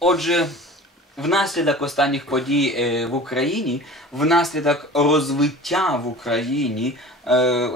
Отже, внаслідок останніх подій е, в Україні, внаслідок розвиття в Україні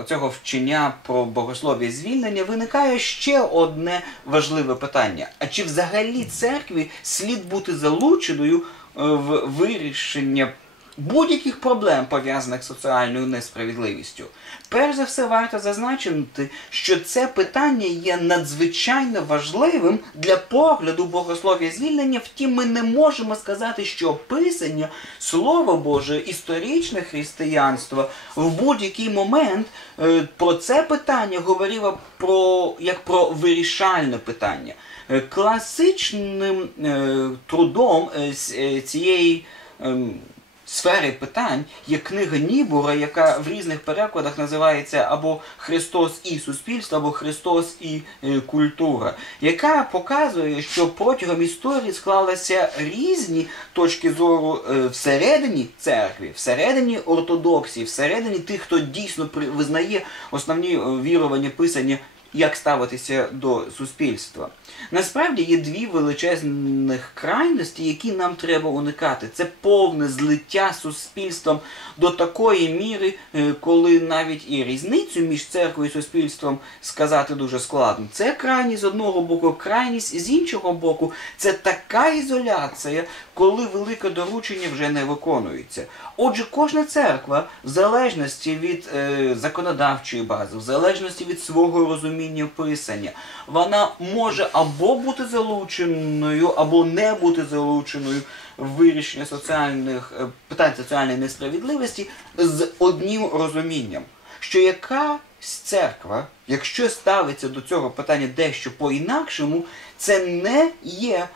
цього вчення про богослов'я звільнення, виникає ще одне важливе питання: а чи взагалі церкві слід бути залученою е, в вирішення будь-яких проблем, пов'язаних з соціальною несправедливістю. Перш за все, варто зазначити, що це питання є надзвичайно важливим для погляду богослов'я звільнення. Втім, ми не можемо сказати, що писання Слово Боже, історичне християнство в будь-який момент е, про це питання говорило про як про вирішальне питання. Е, Класичним е, трудом цієї ем, сфери питань є книга Нібура, яка в різних перекладах називається або Христос і суспільство, або Христос і е, культура, яка показує, що протягом історії склалися різні точки зору е, всередині церкви, всередині ортодоксії, всередині тих, хто дійсно визнає основні е, вірування писання як ставитися до суспільства. Насправді є дві величезних крайності, які нам треба уникати. Це повне злиття суспільством до такої міри, е, коли навіть і різницю між церквою і суспільством сказати дуже складно. Це крайність з одного боку, крайність з іншого боку. Це така ізоляція, коли велике доручення вже не виконується. Отже, кожна церква, в залежності від е, законодавчої бази, в залежності від свого розуміння писання, вона може або бути залученою, або не бути залученою в вирішення соціальних е, питань соціальної несправедливості з одним розумінням, що якась церква, якщо ставиться до цього питання дещо по-інакшому, це не є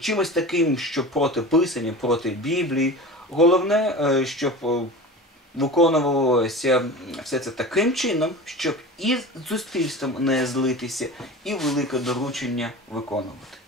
чимось таким, що проти писання, проти Біблії. Головне, е, щоб е, виконувалося все це таким чином, щоб і з суспільством не злитися, і велике доручення виконувати.